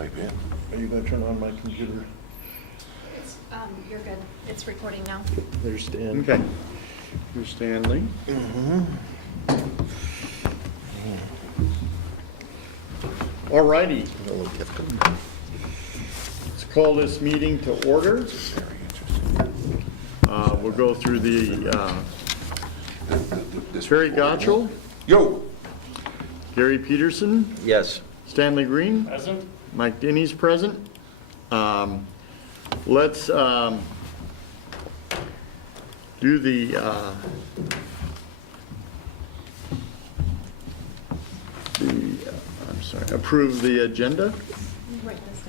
Type in. Are you gonna turn on my computer? It's, you're good. It's recording now. There's Stan. Okay. Here's Stanley. All righty. Let's call this meeting to order. Very interesting. We'll go through the This Terry report. Gottschall, Yo! Gary Peterson, Yes. Stanley Green, Present? Mike Denny's present. Let's do the approve the agenda. Write this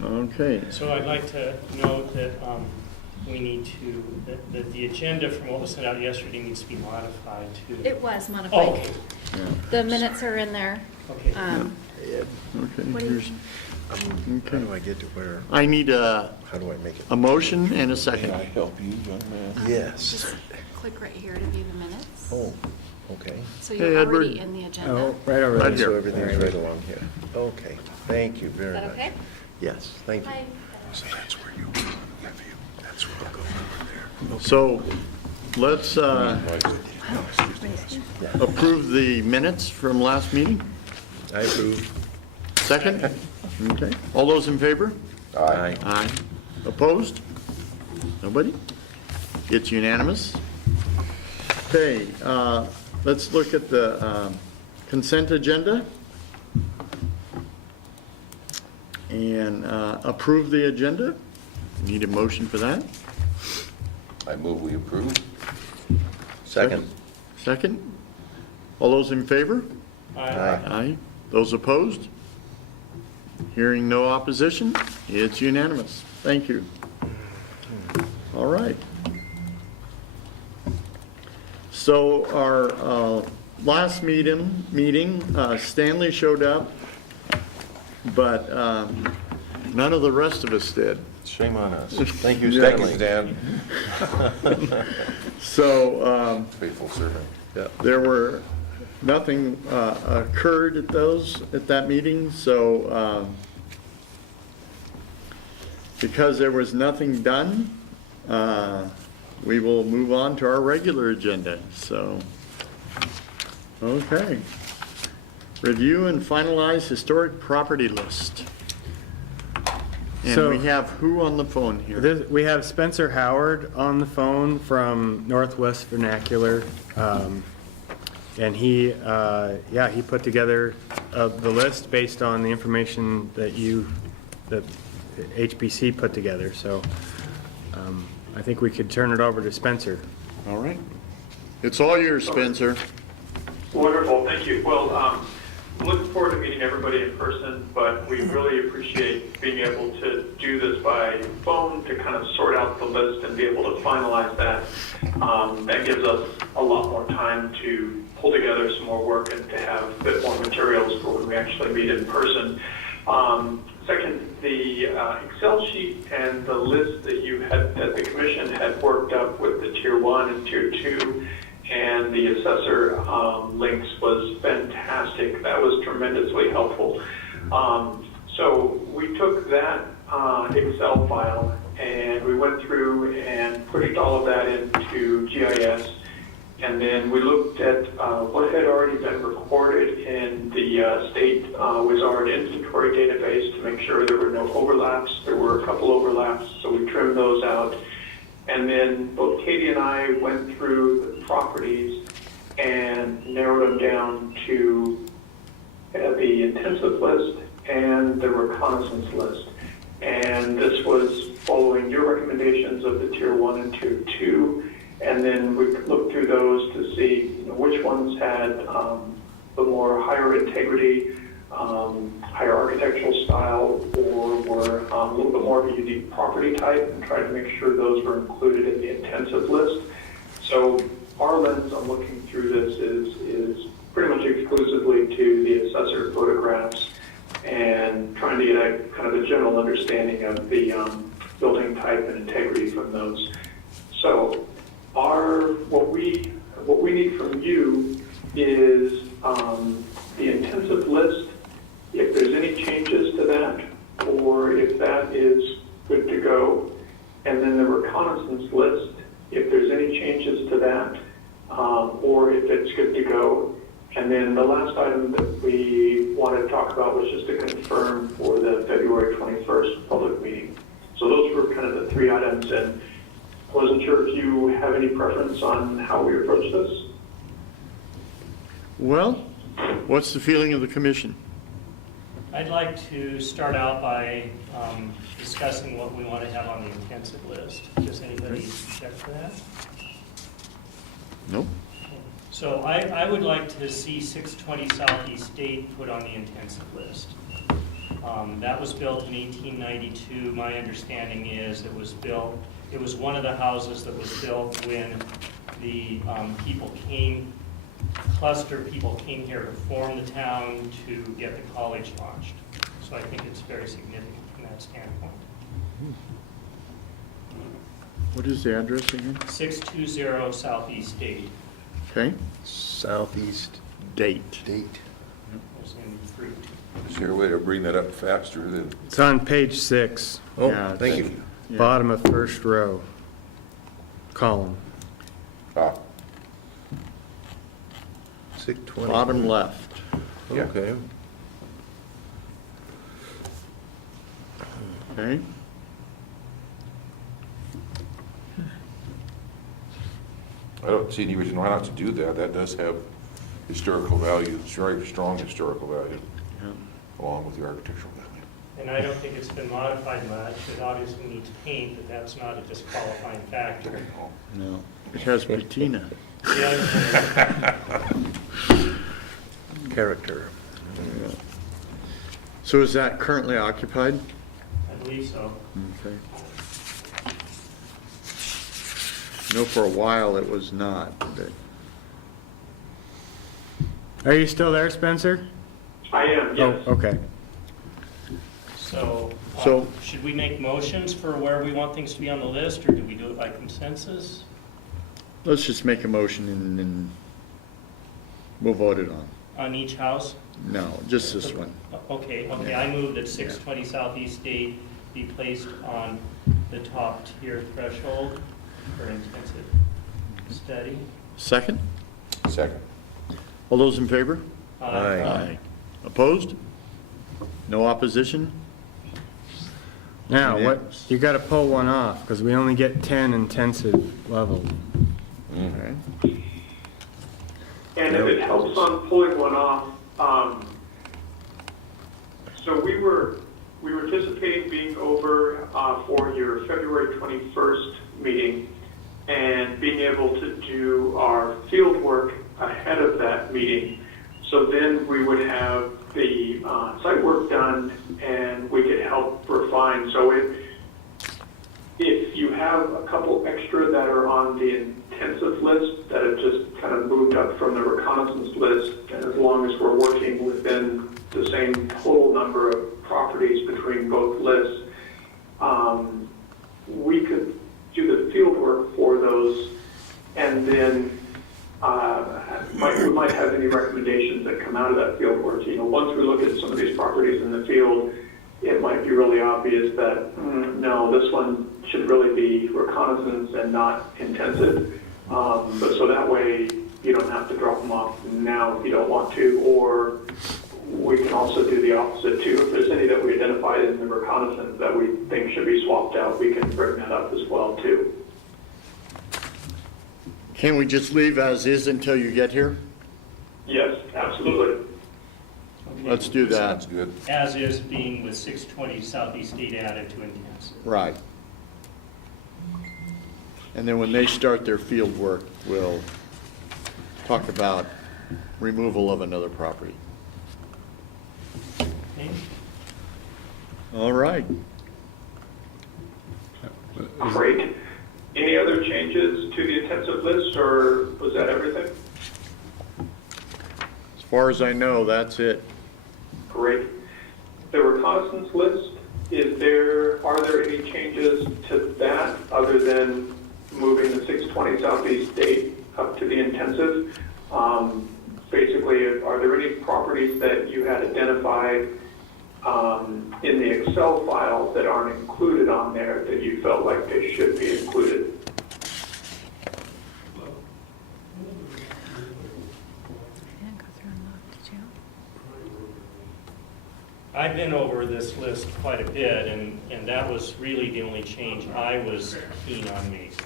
down. Okay. So I'd like to note that we need to, that the agenda from what was sent out yesterday needs to be modified to. It was Oh, modified. okay, The minutes are in there. okay. Okay. What do you Here's, How okay. do I get to where, I need how do I make it? a motion and a May second. I help you, young man? Yes. Just click right here to view the minutes. Oh, okay. So Hey, you're Edward. already in the agenda. Oh, right over Right there. here. So everything's right along here. Okay, thank you Is very that much. okay? Yes, thank you. Hi. So that's where you review. That's where I'll go over there. So let's Right. approve the minutes from last meeting. I approve. Second? Okay. All those in favor? Aye. Aye. Opposed? Nobody? It's unanimous. Okay, let's look at the consent agenda and approve the agenda. Need a motion for that? I move we approve. Second. Second? All those in favor? Aye. Aye. Those opposed? Hearing no opposition, it's unanimous. Thank you. All right. So our last meeting, Stanley showed up, but none of the rest of us did. Shame on us. Thank you, Yeah. Stanley. Dan. So Faithful servant. Yeah. there were, nothing occurred at that meeting, so because there was nothing done, we will move on to our regular agenda, so. Okay. Review and finalize historic property list. And So- we have who on the phone here? We have Spencer Howard on the phone from Northwest Vernacular. And he put together the list based on the information that HPC put together. So I think we could turn it over to Spencer. All right. It's all yours, Spencer. Wonderful, thank you. Well, I'm looking forward to meeting everybody in person, but we really appreciate being able to do this by phone to kind of sort out the list and be able to finalize that. That gives us a lot more time to pull together some more work and to have a bit more materials for when we actually meet in person. Second, the Excel sheet and the list that that the commission had worked up with the tier 1 and tier 2 and the assessor links was fantastic. That was tremendously helpful. So we took that Excel file and we went through and pushed all of that into GIS. And then we looked at what had already been recorded in the state Wizard inventory database to make sure there were no overlaps. There were a couple overlaps, so we trimmed those out. And then both Katie and I went through the properties and narrowed them down to the intensive list and the reconnaissance list. And this was following your recommendations of the tier 1 and tier 2. And then we looked through those to see which ones had the more higher integrity, higher architectural style, or were a little bit more of a unique property type, and tried to make sure those were included in the intensive list. So our lens on looking through this is pretty much exclusively to the assessor photographs and trying to get a kind of a general understanding of the building type and integrity from those. So what we need from you is the intensive list. If there's any and then the reconnaissance list, if there's any changes to that, or if it's good to go. And then the last item that we wanted to talk about was just to confirm for the February 21st public meeting. So those were kind of the three items, and I wasn't sure if you have any preference on how we approach this. Well, what's the feeling of the commission? I'd like to start out by discussing what we want to have on the intensive list. Does anybody check for that? Nope. So I would like to see 620 Southeast State put on the intensive list. That was built in 1892. My understanding is it was one of the houses that was built when the cluster people came here to form the town to get the college launched. So I think it's very significant from that standpoint. What is the address again? 620 Southeast State. Okay. Southeast Date. Date. Was in fruit. Is there a way to bring that up faster than? It's on page 6, Oh, Yeah, thank you. Yeah. bottom of first row, column. Ah, 620. Bottom left. Yeah. Okay. Okay. I don't see any reason why not to do that. That does have historical value, it's very strong historical value, Yeah. along with the architectural value. And I don't think it's been modified much. It obviously needs paint, but that's not a disqualifying factor. No. It has patina. Yeah, Character. Yeah. So is that currently occupied? I believe so. Okay. No, for a while it was not, but Are you still there, Spencer? I am, yes. Oh, okay. So, So- should we make motions for where we want things to be on the list, or do we do it by consensus? let's just make a motion and we'll vote it on. On each house? No, just this one. Okay, I move that 620 Southeast State be placed on the top tier threshold for intensive study. Second? Second. All those in favor? Aye. Opposed? No opposition? Now, Unanimous. you got to pull one off, because we only get 10 intensive level. Okay. And if it helps on pulling one off, so we were anticipating being over for your February 21st meeting and being able to do our field work ahead of that meeting. So then we would have the site work done and we could help refine. So if you have a couple extra that are on the intensive list that have just kind of moved up from the reconnaissance list, and as long as we're working within the same total number of properties between both lists, we could do the field work for those, and then we might have any recommendations that come out of that field work. You know, once we look at some of these properties in the field, it might be really obvious that, no, this one should really be reconnaissance and not intensive. But so that way you don't have to drop them off now if you don't want to, or we can also do the opposite too. If there's any that we identified in the reconnaissance that we think should be swapped out, we can bring that up as well too. Can we just leave as is until you get here? Yes, absolutely. Okay. Let's do that. Sounds good. As is being with 620 Southeast State added to intensive. Right. And then when they start their field work, we'll talk about removal of another property. Okay? All right. Great. Any other changes to the intensive list, or was that everything? As far as I know, that's it. Great. The reconnaissance list, are there any changes to that other than moving the 620 Southeast State up to the intensive? Basically, are there any properties that you had identified in the Excel file that aren't included on there that you felt like they should be included? I've been over this list quite a bit, and that was really the only change I was keen on making.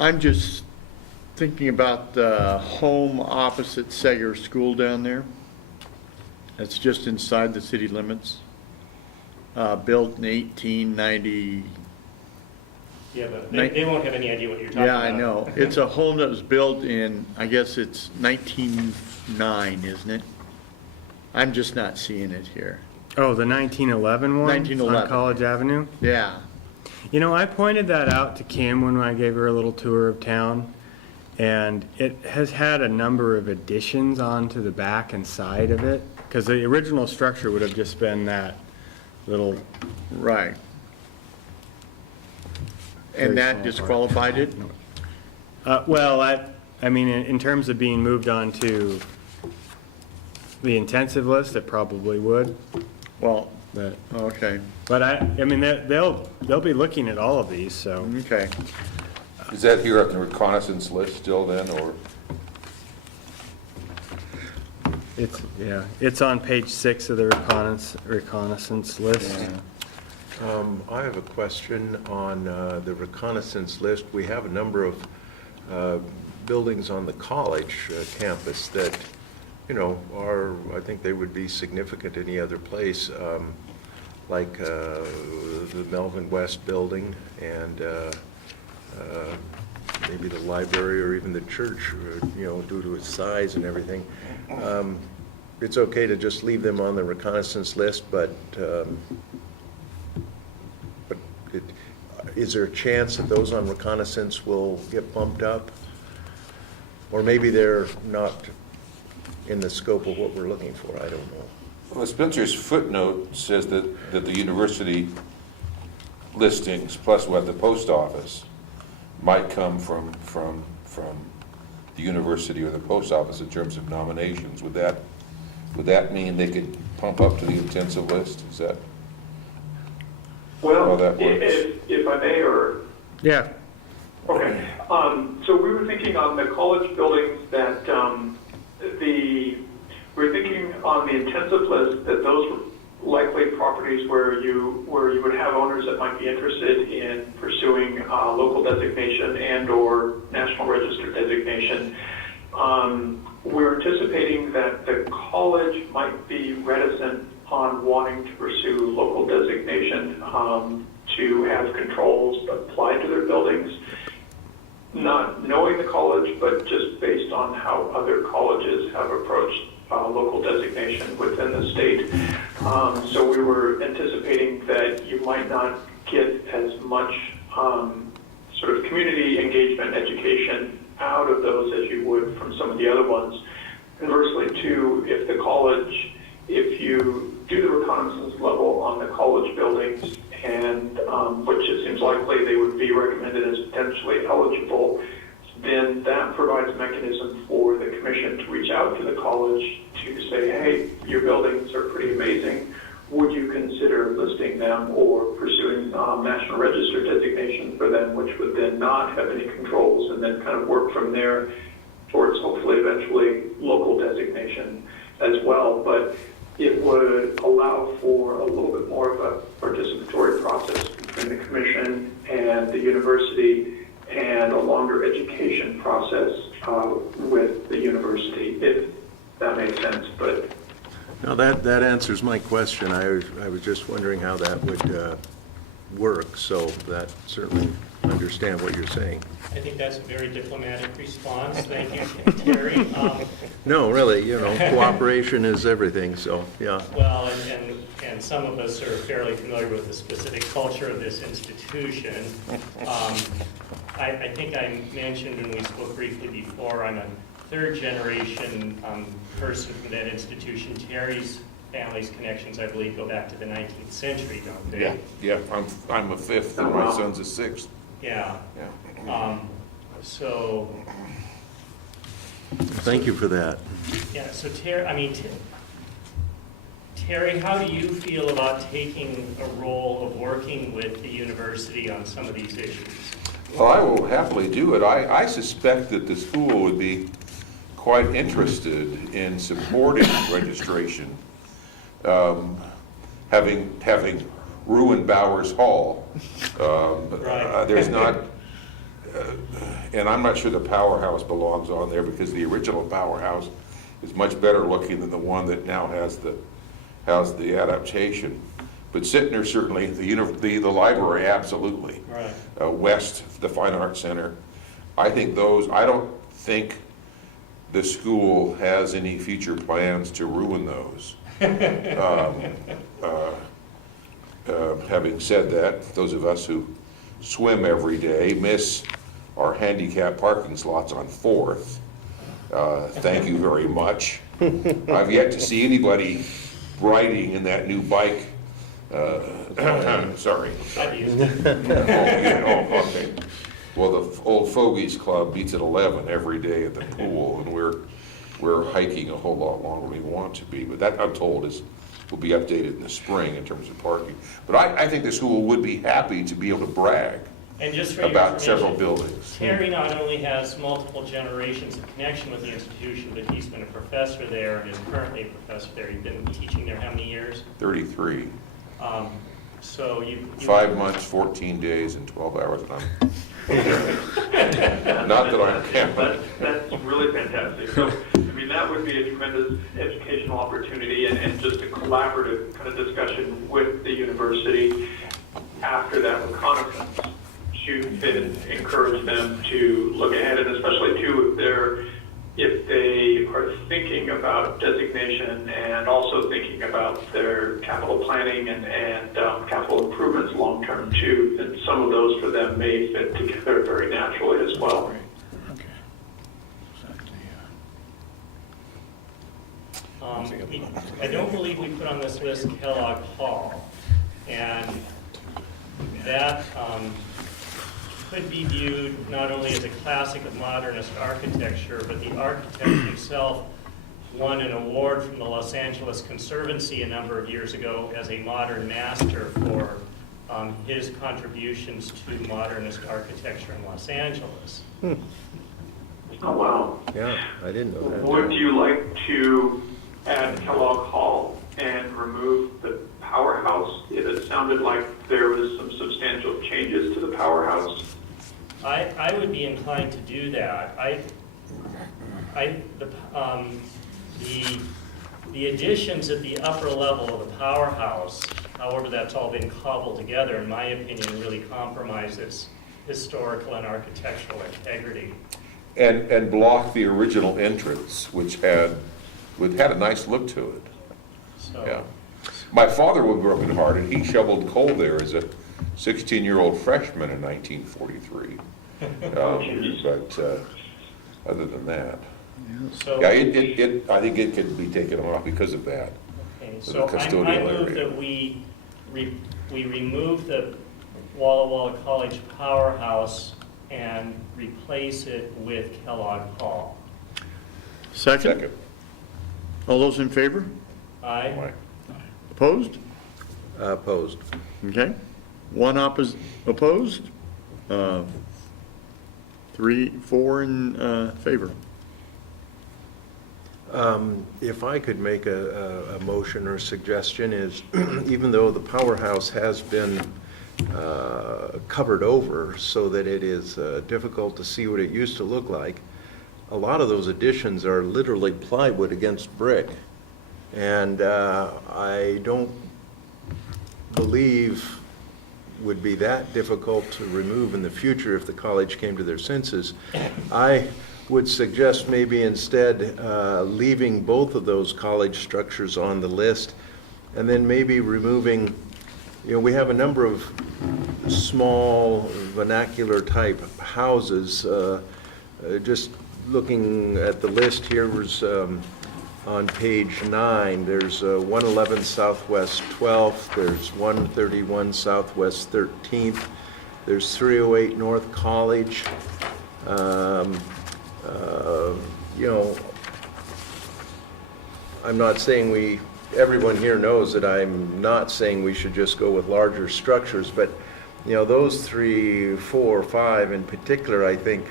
I'm just thinking about the home opposite Sager School down there. It's just inside the city limits. Built in 1890. Yeah, but they won't have any idea what you're talking about. Yeah, I know. It's a home that was built in, I guess it's 1909, isn't it? I'm just not seeing it here. Oh, the 1911 one? 1911. On College Avenue? Yeah. You know, I pointed that out to Kim when I gave her a little tour of town, and it has had a number of additions onto the back and side of it, because the original structure would have just been that little. Right. Very And that small disqualified it? Well, I mean, in terms of being moved on to the intensive list, it probably would, Well, but okay, I mean, they'll be looking at all of these, so. okay. Is that here on the reconnaissance list still then, or? It's on page 6 of the reconnaissance list. Yeah. I have a question on the reconnaissance list. We have a number of buildings on the college campus that, you know, I think they would be significant any other place, like the Melvin West building and maybe the library or even the church, you know, due to its size and everything. It's okay to just leave them on the reconnaissance list, but is there a chance that those on reconnaissance will get bumped up? Or maybe they're not in the scope of what we're looking for, I don't know. Well, Spencer's footnote says that the university listings plus what the post office might come from the university or the post office in terms of nominations. Would that mean they could pump up to the intensive list? Is that? Well, How that works. if I may, or Yeah. okay. So we were thinking on the college buildings that we're thinking on the intensive list that those were likely properties where you would have owners that might be interested in pursuing local designation and/or National Register designation. We're anticipating that the college might be reticent on wanting to pursue local designation to have controls applied to their buildings, not knowing the college, but just based on how other colleges have approached local designation within the state. So we were anticipating that you might not get as much sort of community engagement education out of those as you would from some of the other ones. Conversely, too, if you do the reconnaissance level on the college buildings, and which it seems likely they would be recommended as potentially eligible, then that provides a mechanism for the commission to reach out to the college to say, hey, your buildings are pretty amazing. Would you consider listing them or pursuing National Register designation for them, which would then not have any controls, and then kind of work from there towards hopefully eventually local designation as well. But it would allow for a little bit more of a participatory process between the commission and the university, and a longer education process with the university, if that makes sense. But Now, that answers my question. I was just wondering how that would work, so that certainly understand what you're saying. I think that's a very diplomatic response. Thank you, Terry. No, really, you know, cooperation is everything, so, yeah. Well, and some of us are fairly familiar with the specific culture of this institution. I think I mentioned when we spoke briefly before, I'm a third-generation person from that institution. Terry's family's connections, I believe, go back to the 19th century, don't they? Yeah, I'm a fifth and my son's a sixth. Yeah. Yeah. So, Thank you for that. Yeah, so Terry, how do you feel about taking a role of working with the university on some of these issues? Well, I will happily do it. I suspect that the school would be quite interested in supporting registration, having ruined Bowers Hall. Right. There's not, and I'm not sure the powerhouse belongs on there because the original powerhouse is much better looking than the one that now has the adaptation. But Sittner certainly, the library, absolutely. Right. West, the Fine Arts Center. I don't think the school has any future plans to ruin those. Having said that, those of us who swim every day miss our handicap parking slots on 4th. Thank you very much. I've yet to see anybody riding in that new bike. Sorry. I've used it. Okay. Well, the Old Fogies Club meets at 11 every day at the pool, and we're hiking a whole lot longer than we want to be. But that, I'm told, will be updated in the spring in terms of parking. But I think the school would be happy to be able to brag And just for your about several information, buildings. Terry not only has multiple generations of connection with the institution, but he's been a professor there and is currently a professor there. He's been teaching there how many years? 33. So you 5 months, 14 days, and 12 hours. Not that I'm counting. That's really fantastic. So, I mean, that would be a tremendous educational opportunity and just a collaborative kind of discussion with the university after that reconnaissance to encourage them to look ahead, and especially too if they are thinking about designation and also thinking about their capital planning and capital improvements long term too, then some of those for them may fit together very naturally as well. I don't believe we put on this list Kellogg Hall, and that could be viewed not only as a classic of modernist architecture, but the architect himself won an award from the Los Angeles Conservancy a number of years ago as a modern master for his contributions to modernist architecture in Los Angeles. Oh, wow. Yeah, I didn't know that. Would you like to add Kellogg Hall and remove the powerhouse? It sounded like there was some substantial changes to the powerhouse. I would be inclined to do that. The additions at the upper level of the powerhouse, however that's all been cobbled together, in my opinion, really compromise its historical and architectural integrity. And block the original entrance, which had a nice look to it. So, Yeah. My father was brokenhearted. He shoveled coal there as a 16-year-old freshman in 1943. But other than that, so, yeah, I think it could be taken off because of that. okay, the so I custodial move area. that we remove the Walla Walla College powerhouse and replace it with Kellogg Hall. Second? All those in favor? Aye. Why? Opposed? Opposed. Okay. One opposed? 3, 4 in favor. If I could make a motion or suggestion is, even though the powerhouse has been covered over so that it is difficult to see what it used to look like, a lot of those additions are literally plywood against brick. And I don't believe would be that difficult to remove in the future if the college came to their senses. I would suggest maybe instead leaving both of those college structures on the list, and then maybe removing, we have a number of small vernacular type houses. Just looking at the list here was on page 9, there's 111 Southwest 12th, there's 131 Southwest 13th, there's 308 North College. I'm not saying everyone here knows that I'm not saying we should just go with larger structures, but, you know, those 3, 4, 5 in particular, I think,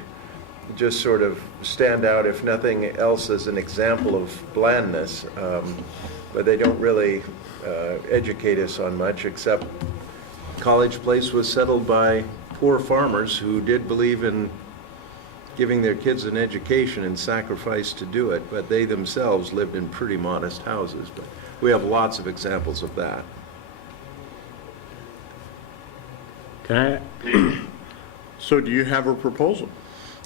just sort of stand out, if nothing else, as an example of blandness. But they don't really educate us on much, except College Place was settled by poor farmers who did believe in giving their kids an education and sacrificed to do it, but they themselves lived in pretty modest houses. But we have lots of examples of that. Can I, So do you have a proposal?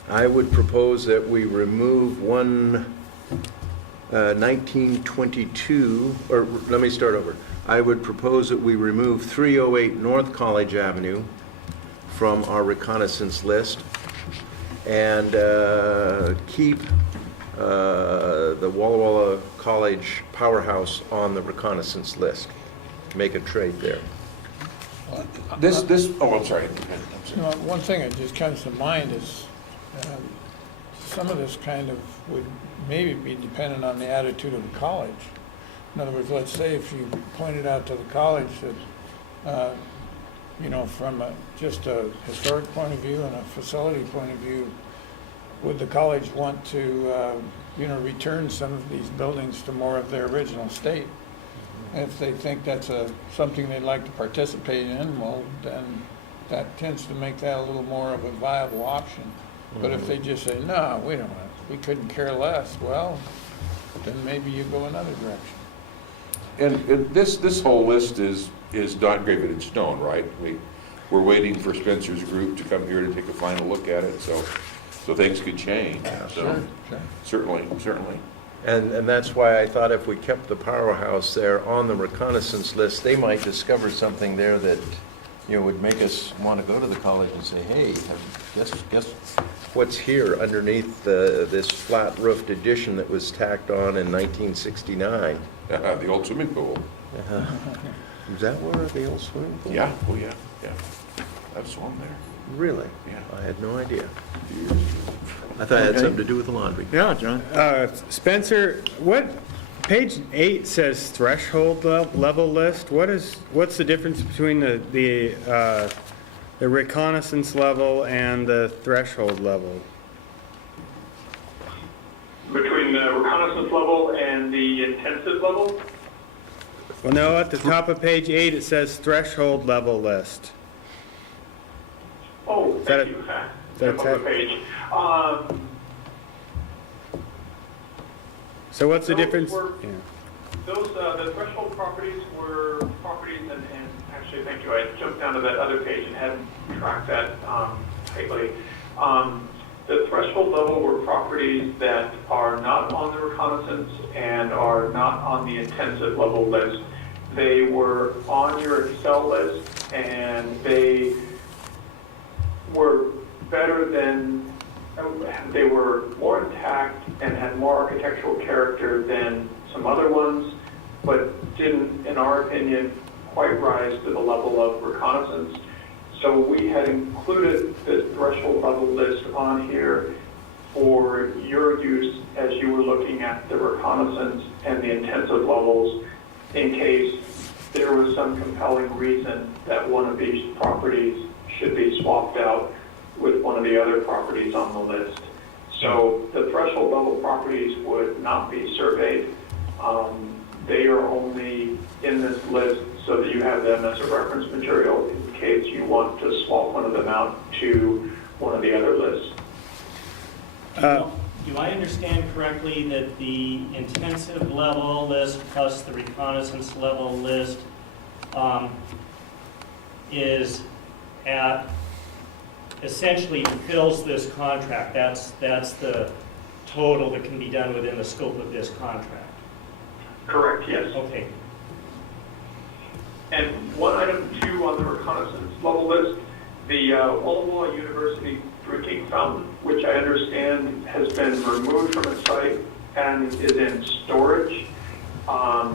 I would propose that we remove 1922, or let me start over. I would propose that we remove 308 North College Avenue from our reconnaissance list and keep the Walla Walla College Powerhouse on the reconnaissance list. Make a trade there. Oh, I'm sorry. You know, one thing that just comes to mind is some of this kind of would maybe be dependent on the attitude of the college. In other words, let's say if you pointed out to the college that, you know, from just a historic point of view and a facility point of view, would the college want to, you know, return some of these buildings to more of their original state? If they think that's something they'd like to participate in, well, then that tends to make that a little more of a viable option. But if they just say, no, we couldn't care less, well, then maybe you go another direction. And this whole list is not engraved in stone, right? We're waiting for Spencer's group to come here to take a final look at it, so things could change. So Sure. certainly. And that's why I thought if we kept the powerhouse there on the reconnaissance list, they might discover something there that, you know, would make us want to go to the college and say, hey, guess what's here underneath this flat-roofed addition that was tacked on in 1969? The old swimming pool. Is that where the old swimming pool? Yeah, oh yeah. I've swum there. Really? Yeah. I had no idea. I thought it had something to do with the laundry. Yeah, John. Spencer, page 8 says threshold level list. What's the difference between the reconnaissance level and the threshold level? Between the reconnaissance level and the intensive level? Well, no, at the top of page 8 it says threshold level list. Oh, that thank you. that Top of the page. So what's the Those difference? were- Yeah. The threshold properties were properties, and actually, thank you, I jumped down to that other page and hadn't tracked that tightly. The threshold level were properties that are not on the reconnaissance and are not on the intensive level list. They were on your Excel list, and they were better than, they were more intact and had more architectural character than some other ones, but didn't, in our opinion, quite rise to the level of reconnaissance. So we had included the threshold level list on here for your use as you were looking at the reconnaissance and the intensive levels, in case there was some compelling reason that one of these properties should be swapped out with one of the other properties on the list. So the threshold level properties would not be surveyed. They are only in this list so that you have them as a reference material in case you want to swap one of them out to one of the other lists. Do I understand correctly that the intensive level list plus the reconnaissance level list is at, essentially fills this contract? That's the total that can be done within the scope of this contract? Correct, yes. Okay. And one item too on the reconnaissance level list, the Walla Walla University drinking fountain, which I understand has been removed from its site and is in storage. I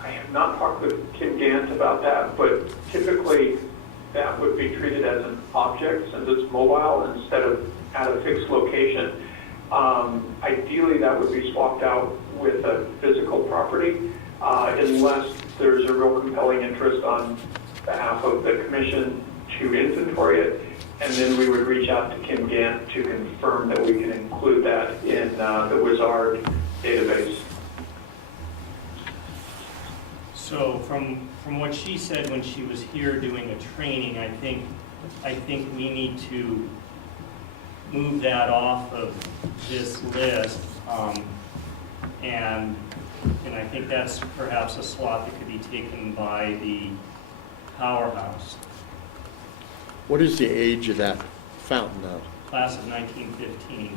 have not talked with Kim Gant about that, but typically that would be treated as an object since it's mobile instead of at a fixed location. Ideally, that would be swapped out with a physical property, unless there's a real compelling interest on behalf of the commission to inventory it. And then we would reach out to Kim Gant to confirm that we can include that in the Wizard database. So from what she said when she was here doing a training, I think we need to move that off of this list. And I think that's perhaps a slot that could be taken by the powerhouse, What is the age of that fountain now? class of 1915.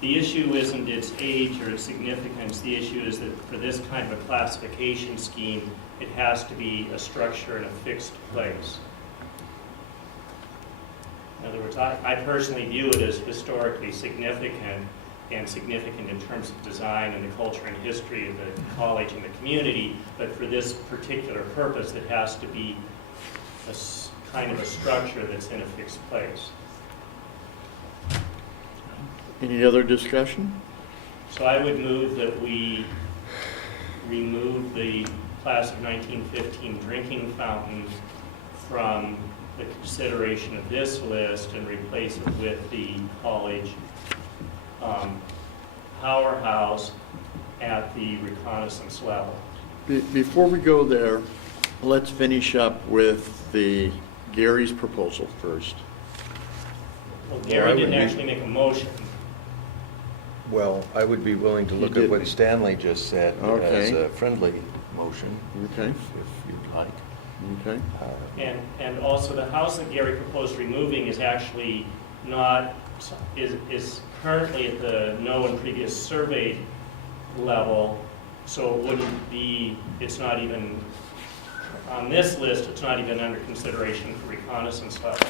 The issue isn't its age or its significance. The issue is that for this kind of a classification scheme, it has to be a structure in a fixed place. In other words, I personally view it as historically significant and significant in terms of design and the culture and history of the college and the community, but for this particular purpose, it has to be a kind of a structure that's in a fixed place. Any other discussion? So I would move that we remove the class of 1915 drinking fountain from the consideration of this list and replace it with the college powerhouse at the reconnaissance level. Before we go there, let's finish up with Gary's proposal first. Well, Well, I Gary would didn't be- actually make a motion. Well, I would be willing to He look at what didn't. Stanley just said as Okay. a friendly motion, Okay, if you'd like. okay. And also the house that Gary proposed removing is actually not, is currently at the no and previous surveyed level, so it wouldn't be, it's not even, on this list, it's not even under consideration for reconnaissance level.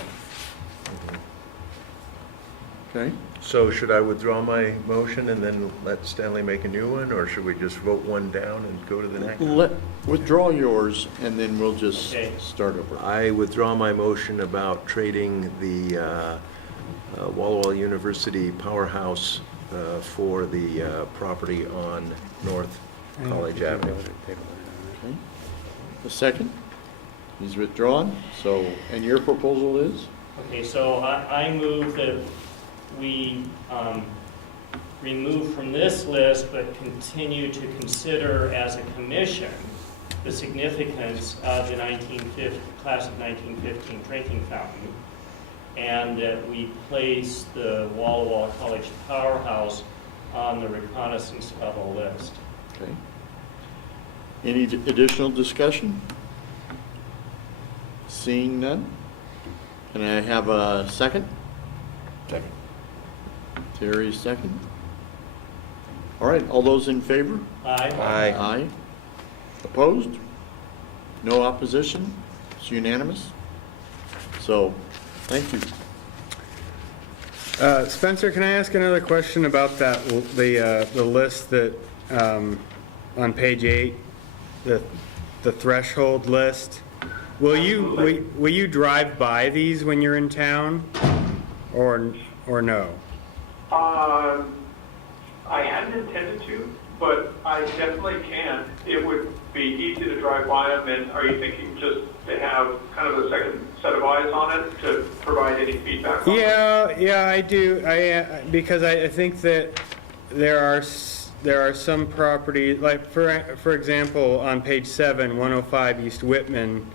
Okay. So should I withdraw my motion and then let Stanley make a new one, or should we just vote one down and go to the next? Withdraw yours, and then we'll just Okay. start over. I withdraw my motion about trading the Walla Walla University powerhouse for the property on North College Avenue. Okay. The second? He's withdrawn, so, and your proposal is? Okay, so I move that we remove from this list, but continue to consider as a commission the significance of the class of 1915 drinking fountain, and that we place the Walla Walla College powerhouse on the reconnaissance level list. Okay. Any additional discussion? Seeing none? Can I have a second? Second. Terry, second. All right, all those in favor? Aye. Aye. Aye. Opposed? No opposition? It's unanimous? So, thank you. Spencer, can I ask another question about that, the list that, on page 8, the threshold list? Will you drive by these when you're in town, or no? I hadn't intended to, but I definitely can. It would be easy to drive by them, and are you thinking just to have kind of a second set of eyes on it to provide any feedback on it? Yeah, I do. Because I think that there are some properties, like for example, on page 7, 105 East Whitman,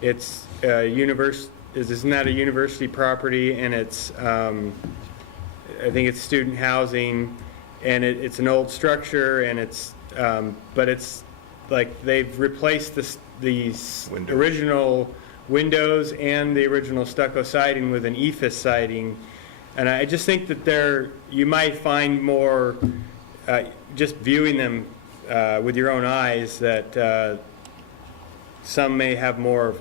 it's isn't that a university property, and it's I think it's student housing, and it's an old structure, and it's but it's like they've replaced the Windows. original windows and the original stucco siding with an EFIS siding, and I just think that you might find more just viewing them with your own eyes that some may have more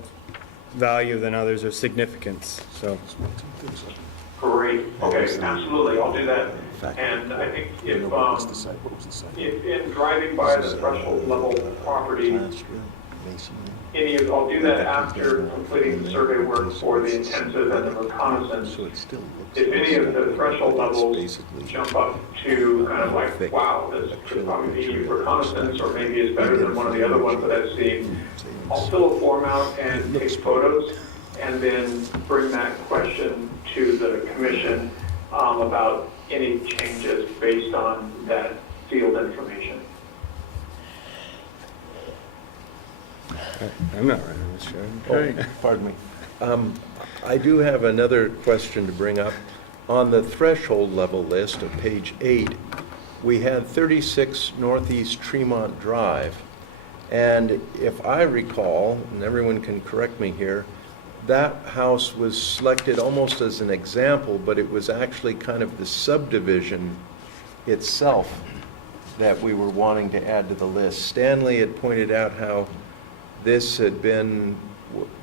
value than others or significance. So. Great, okay, absolutely, I'll do that. And I think if in driving by the threshold level property, I'll do that after completing the survey work for the intensive and the reconnaissance. If any of the threshold levels jump up to kind of like, wow, this could probably be reconnaissance, or maybe it's better than one of the other ones that I've seen, I'll fill a form out and take photos, and then bring that question to the commission about any changes based on that field information. I'm not running this show. Okay. Pardon me. I do have another question to bring up. On the threshold level list of page 8, we had 36 Northeast Tremont Drive. And if I recall, and everyone can correct me here, that house was selected almost as an example, but it was actually kind of the subdivision itself that we were wanting to add to the list. Stanley had pointed out how this had been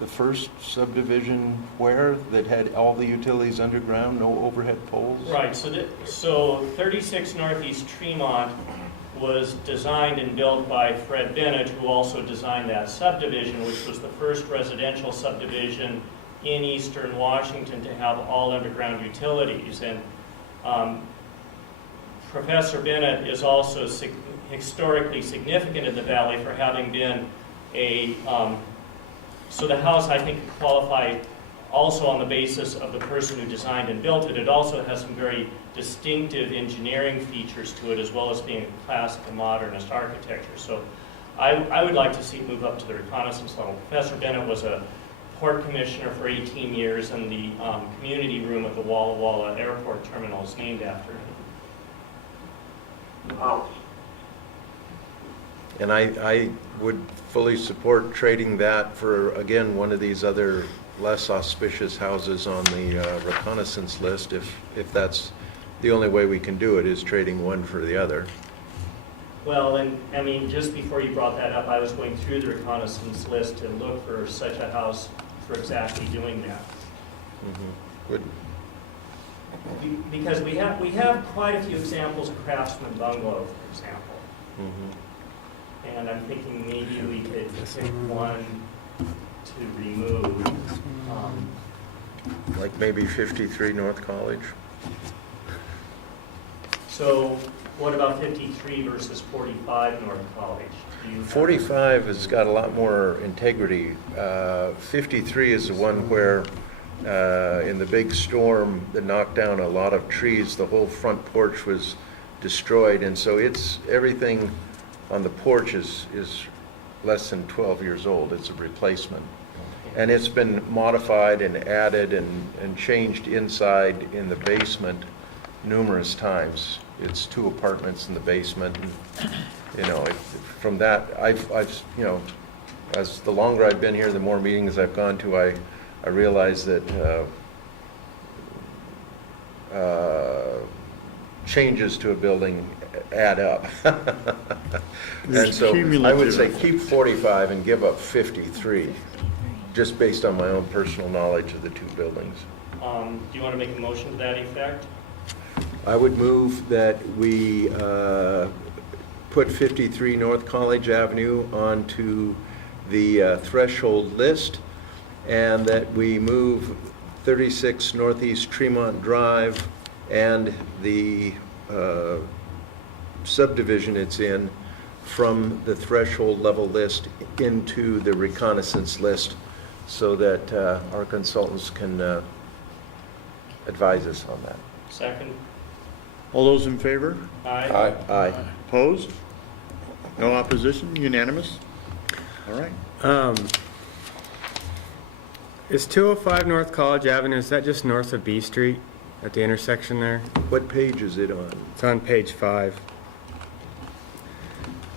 the first subdivision where that had all the utilities underground, no overhead poles? Right, so 36 Northeast Tremont was designed and built by Fred Bennett, who also designed that subdivision, which was the first residential subdivision in eastern Washington to have all underground utilities. And Professor Bennett is also historically significant in the valley for having been so the house, I think, qualified also on the basis of the person who designed and built it. It also has some very distinctive engineering features to it, as well as being a classical modernist architecture. So I would like to see it move up to the reconnaissance level. Professor Bennett was a port commissioner for 18 years, and the community room at the Walla Walla Airport Terminal is named after him. Wow. And I would fully support trading that for, again, one of these other less auspicious houses on the reconnaissance list, if that's the only way we can do it, is trading one for the other. Well, and I mean, just before you brought that up, I was going through the reconnaissance list to look for such a house for exactly doing that. Good. Because we have quite a few examples of craftsman bungalow, for example. And I'm thinking maybe we could pick one to remove. Like maybe 53 North College? So what about 53 versus 45 North College? Do you have- 45 has got a lot more integrity. 53 is the one where in the big storm that knocked down a lot of trees, the whole front porch was destroyed, and so it's everything on the porch is less than 12 years old. It's a replacement. And it's been modified and added and changed inside in the basement numerous times. It's 2 apartments in the basement. And, you know, from that, I've as the longer I've been here, the more meetings I've gone to, I realize that changes to a building add up. And so I would say keep 45 and give up 53, just based on my own personal knowledge of the 2 buildings. Do you want to make a motion to that effect? I would move that we put 53 North College Avenue onto the threshold list, and that we move 36 Northeast Tremont Drive and the subdivision it's in from the threshold level list into the reconnaissance list, so that our consultants can advise us on that. Second? All those in favor? Aye. Aye. Opposed? No opposition? Unanimous? All right. Is 205 North College Avenue, is that just north of B Street at the intersection there? What page is it on? It's on page 5.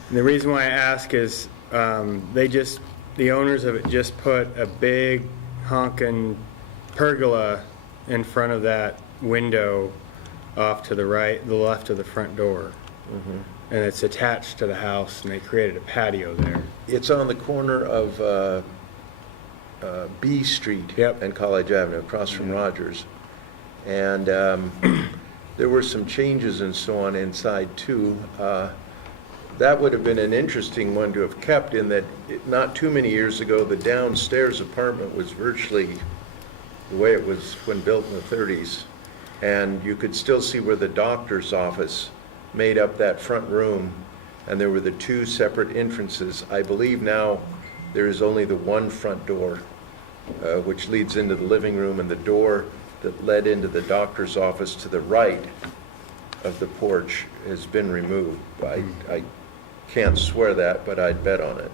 And the reason why I ask is the owners of it just put a big honkin' pergola in front of that window off to the right, the left of the front door. And it's attached to the house, and they created a patio there. It's on the corner of B Street Yep. and College Avenue, across from Rogers. And there were some changes and so on inside too. that would have been an interesting one to have kept, in that not too many years ago, the downstairs apartment was virtually the way it was when built in the 30s. And you could still see where the doctor's office made up that front room, and there were the two separate entrances. I believe now there is only the one front door, which leads into the living room, and the door that led into the doctor's office to the right of the porch has been removed. I can't swear that, but I'd bet on it.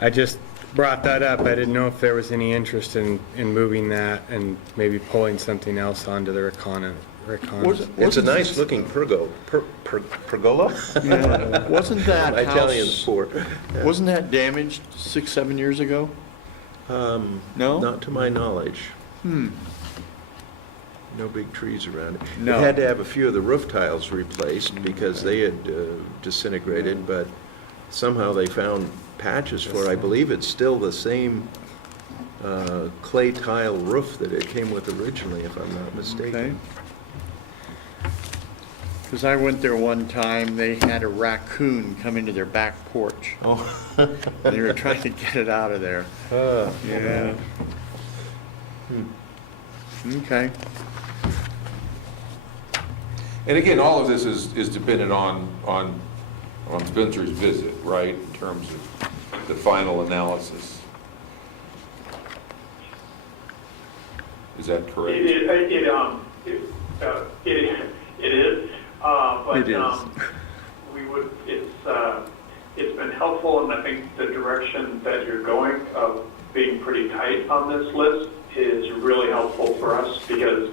I just brought that up. I didn't know if there was any interest in moving that and maybe pulling something else onto the reconnaissance. It's a nice looking pergola. Yeah. Wasn't that Italian's house, for. wasn't that damaged 6, 7 years ago? No? Not to my knowledge. No big trees around it. No. It had to have a few of the roof tiles replaced because they had disintegrated, but somehow they found patches for it. I believe it's still the same clay tile roof that it came with originally, if I'm not Okay. mistaken. Because I went there one time, they had a raccoon come into their back porch. Oh. They were trying to get it out of there. Yeah. Okay. And again, all of this is dependent on Spencer's visit, right, in terms of the final analysis. Is that correct? It is, but It is. we would, it's been helpful, and I think the direction that you're going of being pretty tight on this list is really helpful for us, because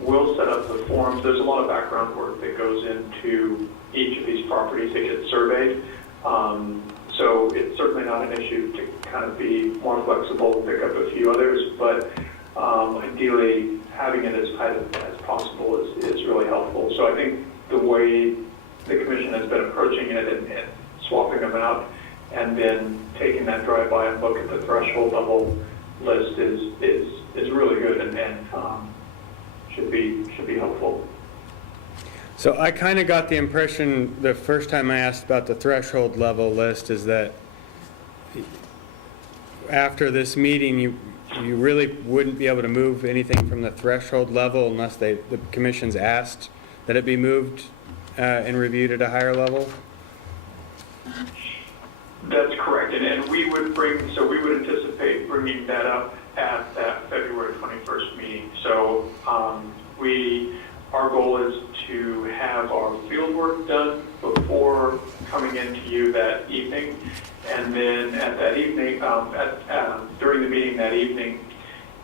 we'll set up the forms. There's a lot of background work that goes into each of these properties that get surveyed. So it's certainly not an issue to kind of be more flexible and pick up a few others, but ideally having it as tight as possible is really helpful. So I think the way the commission has been approaching it and swapping them out, and then taking that drive-by and look at the threshold level list is really good, and should be helpful. So I kind of got the impression the first time I asked about the threshold level list is that after this meeting, you really wouldn't be able to move anything from the threshold level unless the commission's asked that it be moved and reviewed at a higher level? That's correct, and we would anticipate bringing that up at that February 21st meeting. So our goal is to have our field work done before coming into you that evening, and then at that evening, during the meeting that evening,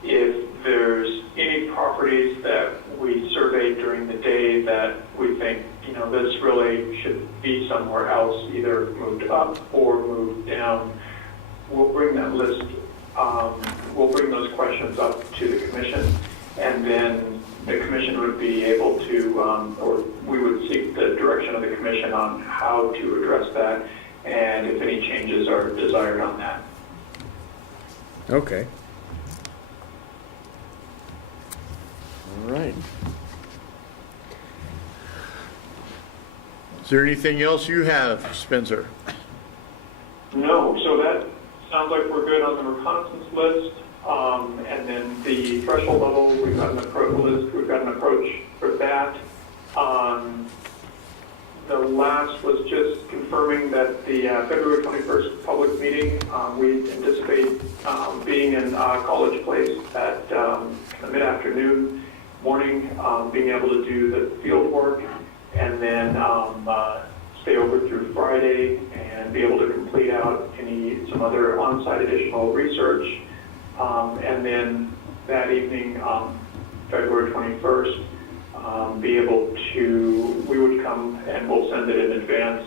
if there's any properties that we surveyed during the day that we think, this really should be somewhere else, either moved up or moved down, we'll bring that list, we'll bring those questions up to the commission, and then the commission would be able to, or we would seek the direction of the commission on how to address that, and if any changes are desired on that. Okay. All right. Is there anything else you have, Spencer? No, so that sounds like we're good on the reconnaissance list. And then the threshold level, we've got an approach for that. The last was just confirming that the February 21st public meeting, we anticipate being in College Place at mid-afternoon, morning, being able to do the field work, and then stay over through Friday and be able to complete out some other on-site additional research. And then that evening, February 21st, we would come and we'll send it in advance,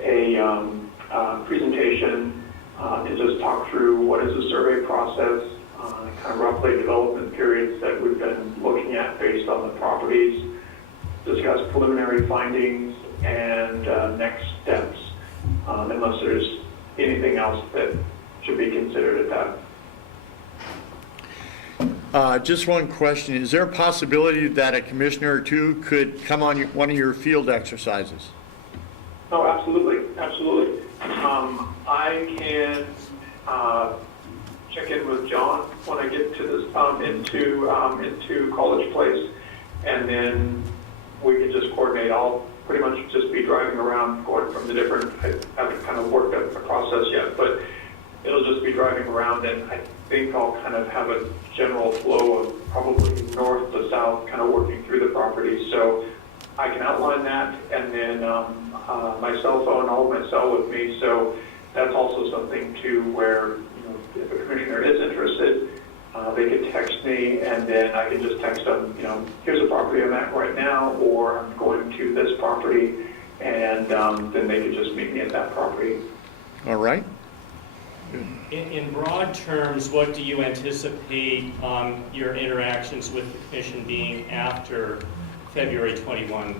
a presentation to just talk through what is the survey process, kind of roughly development periods that we've been looking at based on the properties, discuss preliminary findings and next steps, unless there's anything else that should be considered at that. Just one question. Is there a possibility that a commissioner or two could come on one of your field exercises? Oh, absolutely, absolutely. I can check in with John when I get to this into College Place, and then we can just coordinate. I'll pretty much just be driving around, going from the different. I haven't kind of worked out the process yet, but it'll just be driving around, and I think I'll kind of have a general flow of probably north to south, kind of working through the property. So I can outline that, and then my cell phone, I'll have my cell with me. So that's also something too, where if a commissioner is interested, they can text me, and then I can just text them, here's a property I'm at right now, or I'm going to this property, and then they can just meet me at that property. All right. In broad terms, what do you anticipate your interactions with the commission being after February 21?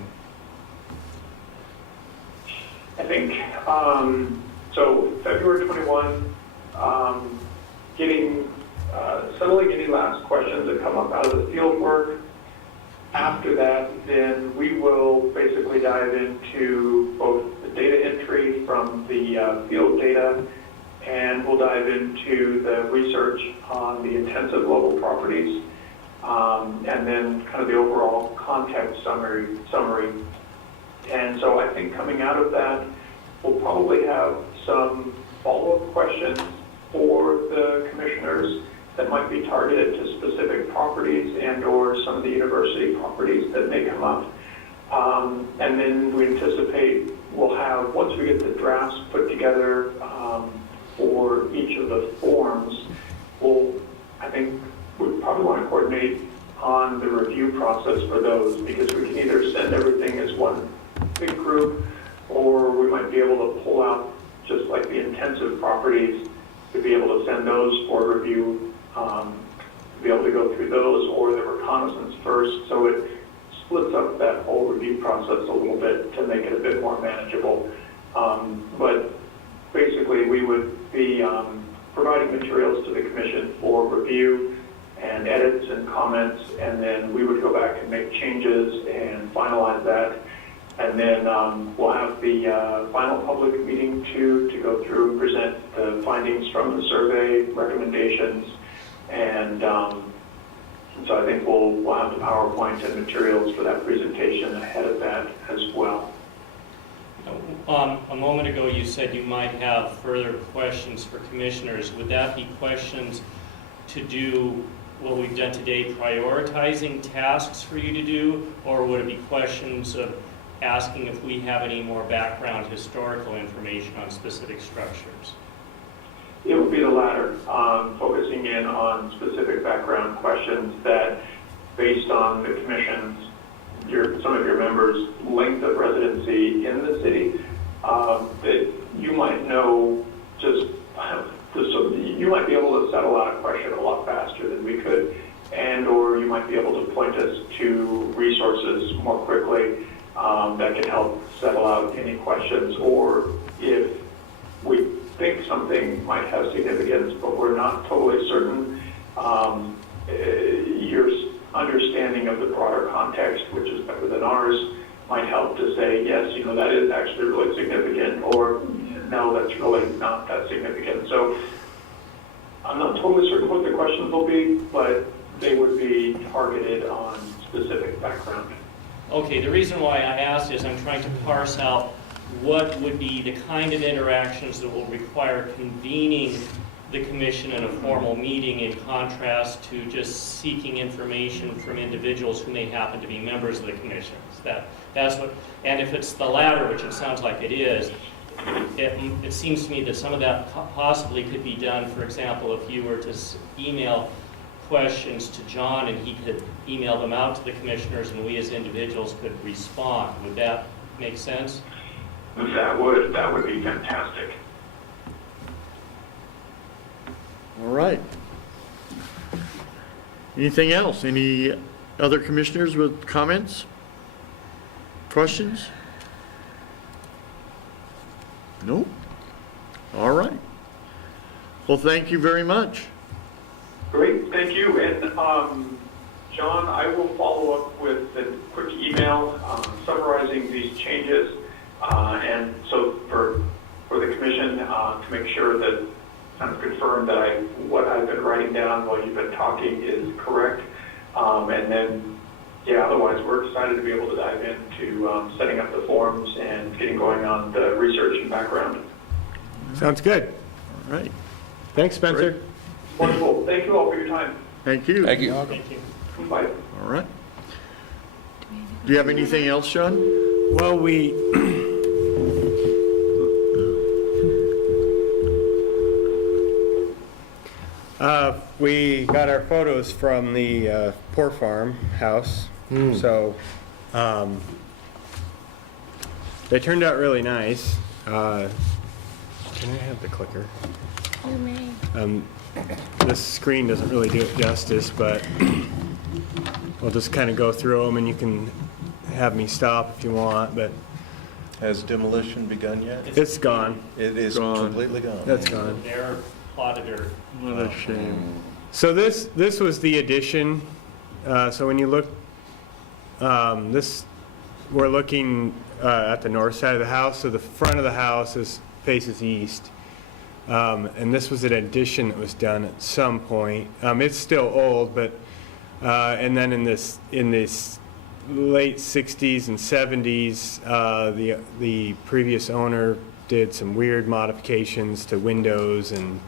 I think, so February 21, settling any last questions that come up out of the field work. After that, then we will basically dive into both the data entry from the field data, and we'll dive into the research on the intensive level properties, and then kind of the overall context summary. And so I think coming out of that, we'll probably have some follow-up questions for the commissioners that might be targeted to specific properties and or some of the university properties that may come up. And then we anticipate we'll have, once we get the drafts put together for each of the forms, I think we probably want to coordinate on the review process for those, because we can either send everything as one big group, or we might be able to pull out just like the intensive properties to be able to send those for review, to be able to go through those, or the reconnaissance first. So it splits up that whole review process a little bit to make it a bit more manageable. But basically, we would be providing materials to the commission for review and edits and comments, and then we would go back and make changes and finalize that. And then we'll have the final public meeting to go through and present the findings from the survey, recommendations, and so I think we'll have the PowerPoint and materials for that presentation ahead of that as well. A moment ago, you said you might have further questions for commissioners. Would that be questions to do what we've done today, prioritizing tasks for you to do, or would it be questions of asking if we have any more background historical information on specific structures? It would be the latter, focusing in on specific background questions that, based on the commission's, some of your members' length of residency in the city, that you might know you might be able to settle out a question a lot faster than we could, and or you might be able to point us to resources more quickly that can help settle out any questions, or if we think something might have significance, but we're not totally certain, your understanding of the broader context, which is better than ours, might help to say, yes, that is actually really significant, or no, that's really not that significant. So I'm not totally certain what the questions will be, but they would be targeted on specific background. Okay, the reason why I asked is I'm trying to parse out what would be the kind of interactions that will require convening the commission in a formal meeting, in contrast to just seeking information from individuals who may happen to be members of the commission. That's what, and if it's the latter, which it sounds like it is, it seems to me that some of that possibly could be done. For example, if you were to email questions to John and he could email them out to the commissioners and we as individuals could respond. Would that make sense? That would be fantastic. All right. Anything else? Any other commissioners with comments? Questions? No? All right. Well, thank you very much. Great, thank thank you. And John, I will follow up with a quick email summarizing these changes. And so for the commission to make sure that kind of confirm that what I've been writing down while you've been talking is correct. And then, yeah, otherwise we're excited to be able to dive into setting up the forms and getting going on the research and background. Sounds good. All right. Thanks, Spencer. Wonderful. Thank you all for your time. Thank you. Thank you. Thank you. Bye. All right. Do you have anything else, Sean? Well, we got our photos from the Poor Farm house, so they turned out really nice. Can I have the clicker? You may. This screen doesn't really do it justice, but we'll just kind of go through them, and you can have me stop if you want, but Has demolition begun yet? it's gone. It is Gone. completely gone. That's gone. They're plotted or. What a shame. So this was the addition. So when you look, we're looking at the north side of the house. So the front of the house faces east. And this was an addition that was done at some point. It's still old, but and then in this late 60s and 70s, the previous owner did some weird modifications to windows, and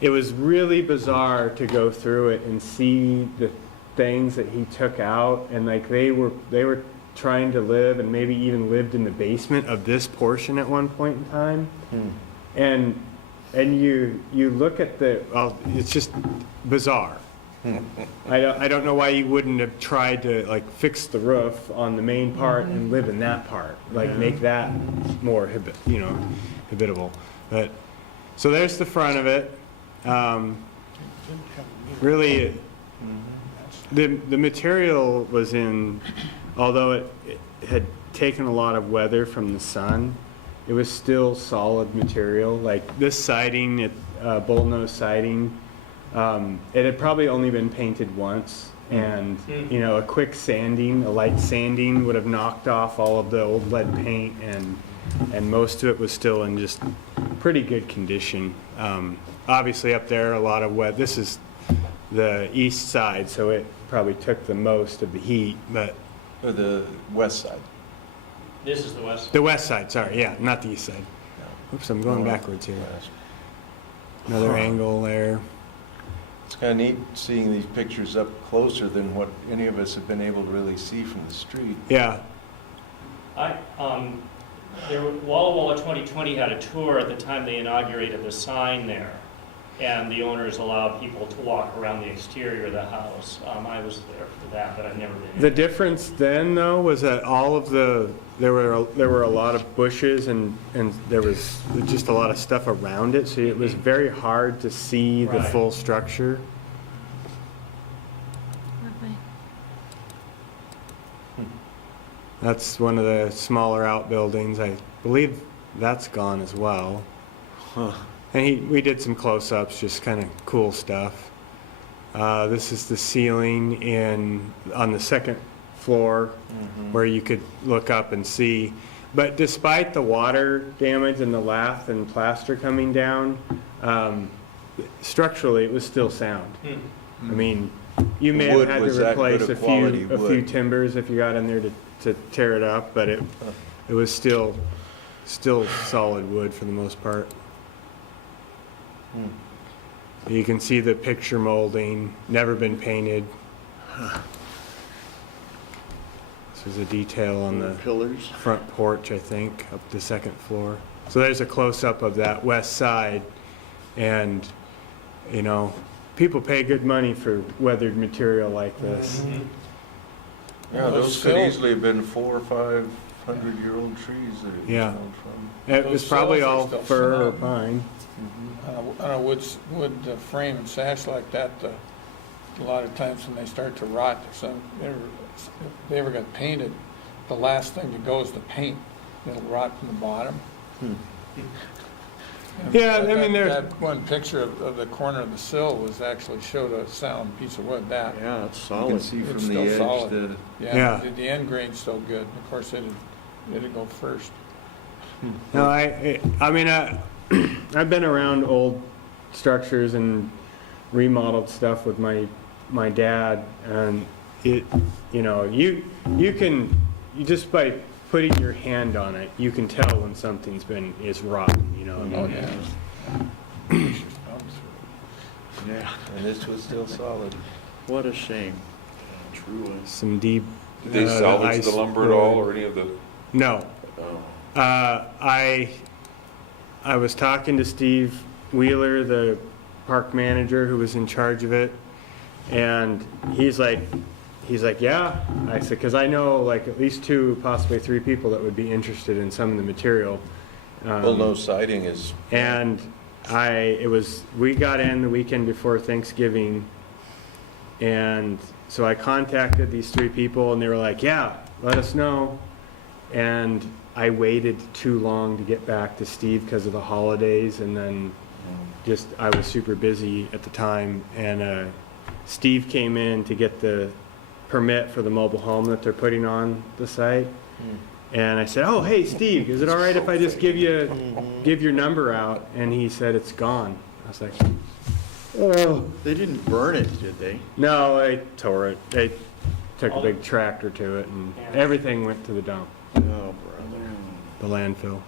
it was really bizarre to go through it and see the things that he took out, and like they were trying to live and maybe even lived in the basement of this portion at one point in time. And you look at it's just bizarre. I don't know why you wouldn't have tried to like fix the roof on the main part and live in that part, like make that more habitable. But so there's the front of it. Really, the material was although it had taken a lot of weather from the sun, it was still solid material. Like this siding, bullnose siding, it had probably only been painted once, and a quick sanding, a light sanding would have knocked off all of the old lead paint, and most of it was still in just pretty good condition. Obviously up there, a lot of wet. This is the east side, so it probably took the most of the heat, but Or the west side. This is the west. the west side, sorry, yeah, not the east side. Oops, I'm going backwards here. West. Another angle there. It's kind of neat seeing these pictures up closer than what any of us have been able to really see from the street. Yeah, Walla Walla 2020 had a tour at the time they inaugurated the sign there, and the owners allowed people to walk around the exterior of the house. I was there for that, but I've never been in. the difference then though was that there were a lot of bushes and there was just a lot of stuff around it, so it was very hard to see the Right. full structure. That's one of the smaller outbuildings. I believe that's gone as well. And we did some close-ups, just kind of cool stuff. This is the ceiling on the second floor where you could look up and see. But despite the water damage and the lath and plaster coming down, structurally it was still sound. I mean, you may have Wood had was to that good replace a quality a few wood. timbers if you got in there to tear it up, but it was still solid wood for the most part. You can see the picture molding, never been painted. This is a detail on the Pillars. front porch, I think, up the second floor. So there's a close-up of that west side, and, people pay good money for weathered material like this. Yeah, Those those could sills- easily have been 400 or 500-year-old trees that it Yeah. was held from. It was Those probably cells are all still fir or sound. pine. On a wood frame and sash like that, a lot of times when they start to rot, if they ever got painted, the last thing to go is the paint. It'll rot from the bottom. Yeah, I mean, there's, That one picture of the corner of the sill showed a sound piece of wood, that. Yeah, it's You solid. can see It's from still the edge, solid. the, Yeah. The end grain's still good. Of course, it'd go first. no, I mean, I've been around old structures and remodeled stuff with my dad, and you know, you just by putting your hand on it, you can tell when something's is rotten, you know. Oh, yeah. Yeah, and this was still solid. what a shame. Truly. Some deep. Did they salvage ice the lumber at all, or any of the? No. Oh. I was talking to Steve Wheeler, the park manager who was in charge of it, and he's like, yeah. I said, because I know like at least 2, possibly 3 people that would be interested in some of the material. Well, no siding is, And we got in the weekend before Thanksgiving, and so I contacted these 3 people, and they were like, yeah, let us know. And I waited too long to get back to Steve because of the holidays, and then I was super busy at the time, and Steve came in to get the permit for the mobile home that they're putting on the site. And I said, oh, hey, Steve, is it all right if I just give your number out? And he said, it's gone. I was like, oh. They didn't burn it, did they? No, they tore it. They took a big tractor to it, and everything went to the dump, Oh, brother. the landfill.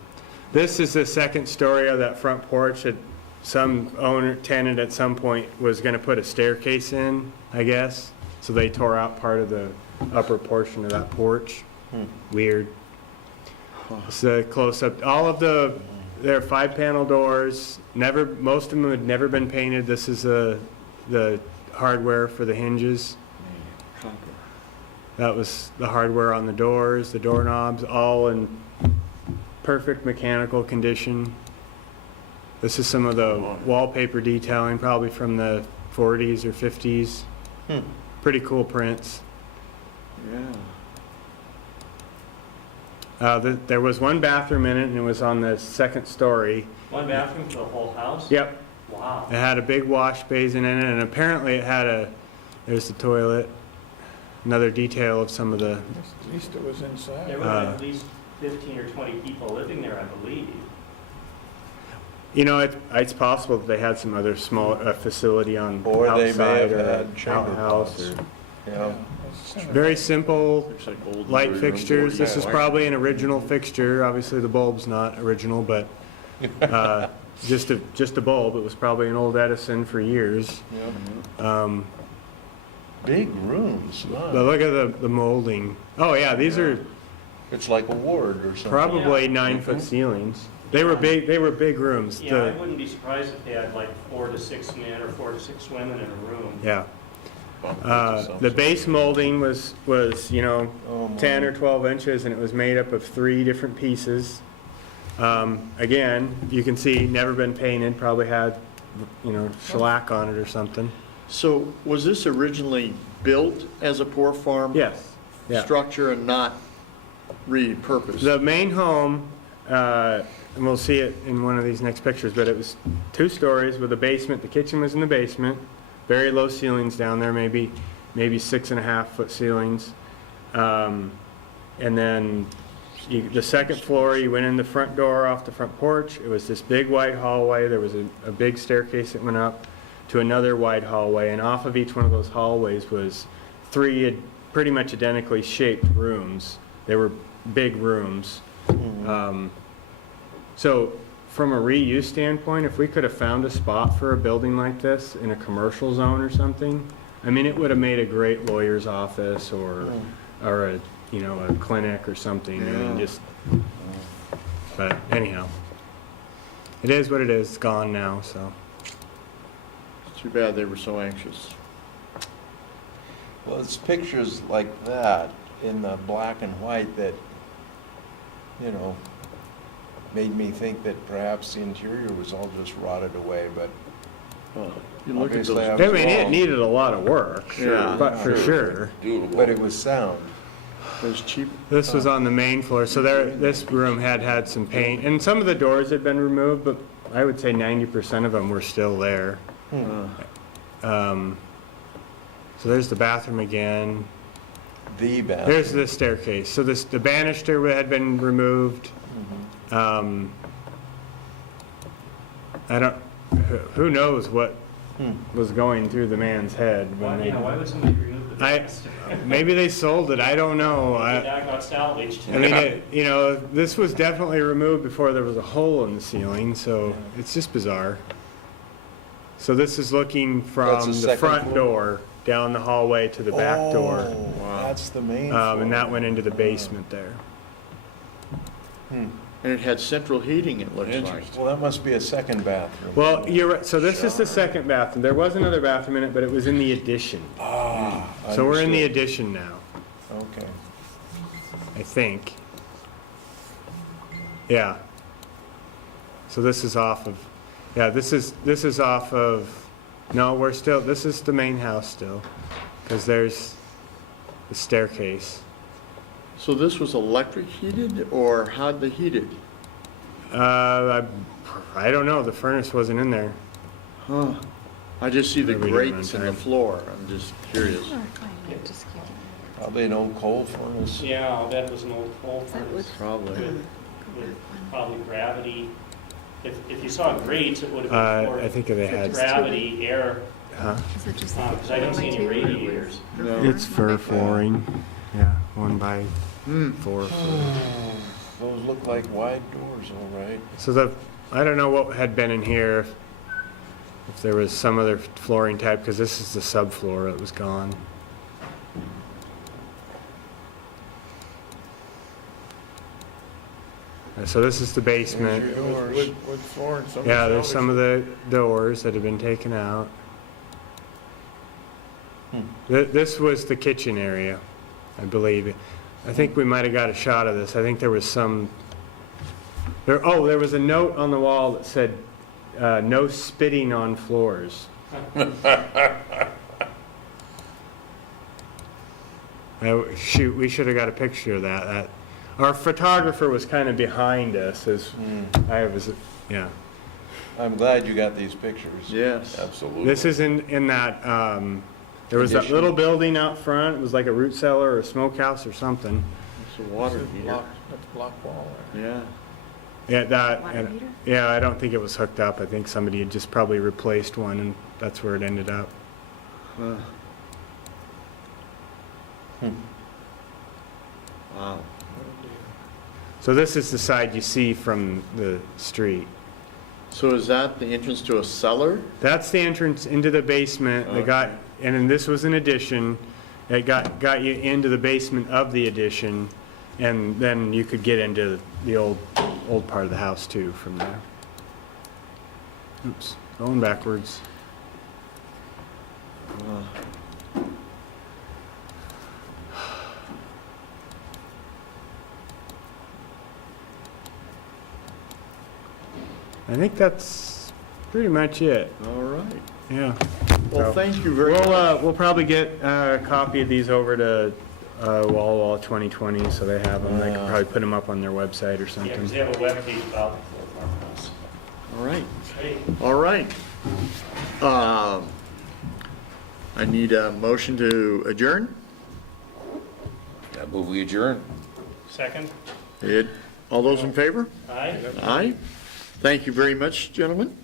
This is the second story of that front porch that some tenant at some point was going to put a staircase in, I guess. So they tore out part of the upper portion of that porch. Weird. It's a close-up. There are 5-panel doors. Most of them had never been painted. This is the hardware for the hinges. Copper. That was the hardware on the doors, the doorknobs, all in perfect mechanical condition. This is some of the wallpaper detailing, probably from the 40s or 50s. Pretty cool prints. Yeah. There was one bathroom in it, and it was on the second story. One bathroom for the whole house? Yep. Wow. It had a big wash basin in it, and apparently it had there's the toilet. Another detail of some of the, At least it was inside. There were at least 15 or 20 people living there, I believe. you know, it's possible that they had some other small facility on or they may outside have or had chamber outhouse. pots. Or Yeah. very simple Looks like old light living room fixtures. door. This is probably an original fixture. Obviously, the bulb's not original, but just a bulb. It was probably an old Edison for years. Big rooms, huh? But look at the molding. Oh yeah, these are It's like a ward or something. probably Yeah. 9-foot ceilings. They were big. They were big rooms. Yeah, I wouldn't be surprised if they had like 4 to 6 men or 4 to 6 women in a room. Yeah. The base molding was you know, Oh, my. 10 or 12 inches, and it was made up of 3 different pieces. Again, you can see never been painted. Probably had, you know, shellac on it or something. So was this originally built as a poor farm Yes. Yeah. structure and not repurposed? The main home, and we'll see it in one of these next pictures, but it was 2 stories with a basement. The kitchen was in the basement. Very low ceilings down there, maybe 6.5-foot ceilings. And then the second floor, you went in the front door off the front porch. It was this big wide hallway. There was a big staircase that went up to another wide hallway, and off of each one of those hallways was 3 pretty much identically shaped rooms. They were big rooms. So from a reuse standpoint, if we could have found a spot for a building like this in a commercial zone or something, I mean, it would have made a great lawyer's office or a, you know, a clinic or something. I mean, but anyhow, it is what it is. It's gone now, so. Too bad they were so anxious. Well, it's pictures like that in the black and white that, you know, made me think that perhaps the interior was all just rotted away, but Well, you look at Obviously, those, I I mean, it wrong. needed a lot of work, Yeah. but for sure. Doable. but it was sound. those cheap, This was on the main floor, so this room had some paint, and some of the doors had been removed, but I would say 90% of them were still there. So there's the bathroom again. The bathroom. There's the staircase. So the banister had been removed. I don't, who knows what was going through the man's head when Why, they, why would somebody remove the banister? maybe they sold it, I don't know. Maybe that got salvaged. I mean, you know, this was definitely removed before there was a hole in the ceiling, so it's just bizarre. So this is looking That's from the the second front floor? door down the hallway to the back door. Oh, that's the main floor. And that went into the basement there. And it had central heating, it looks like. Well, that must be a second bathroom. Well, you're right, so this is the second bathroom. There was another bathroom in it, but it was in the addition. So we're in the understood. addition now, Okay. I think. Yeah. So this is off of, yeah, this is off of, no, we're still, this is the main house still, because there's the staircase. So this was electric heated, or how'd they heat it? I don't know, the furnace wasn't in there. Huh. I just see the Maybe we didn't grates run in the time. floor. I'm just curious. Probably an old coal furnace. Yeah, that was an old coal furnace. Probably. With probably gravity. If you saw grates, it would have been for I think they had, gravity, air, huh? because I don't see any radiators. No. It's fur flooring, yeah, 1x4. Those look like wide doors, all right. So I don't know what had been in here, if there was some other flooring type, because this is the subfloor that was gone. So this is the basement. There's your doors. Wood floor and some. Yeah, there's some of the doors that have been taken out. This was the kitchen area, I believe. I think we might have got a shot of this. I think there was some, there was a note on the wall that said, no spitting on floors. Shoot, we should have got a picture of that. Our photographer was kind of behind us as I was, yeah. I'm glad you got these pictures. Yes. Absolutely. This is in that, there was that Condition. little building out front. It was like a root cellar or a smokehouse or something. It's a water heater. That's block wall there. Yeah. Yeah, that, Water heater? yeah, I don't think it was hooked up. I think somebody had just probably replaced one and that's where it ended up. Huh. Wow. So this is the side you see from the street. So is that the entrance to a cellar? That's the entrance into the basement. They got, and then this was an addition. It got you into the basement of the addition, and then you could get into the old part of the house too from there. Oops, going backwards. I think that's pretty much it. All right. Yeah. Well, So, thank you very much. We'll probably get a copy of these over to Wall 2020, so they have them. They can probably put them up on their website or Yeah, something. because they have a webpage about the farmhouse. All right. Great. All right. I need a motion to adjourn. I move we adjourn. Second? All those in favor? Aye. Aye. Thank you very much, gentlemen.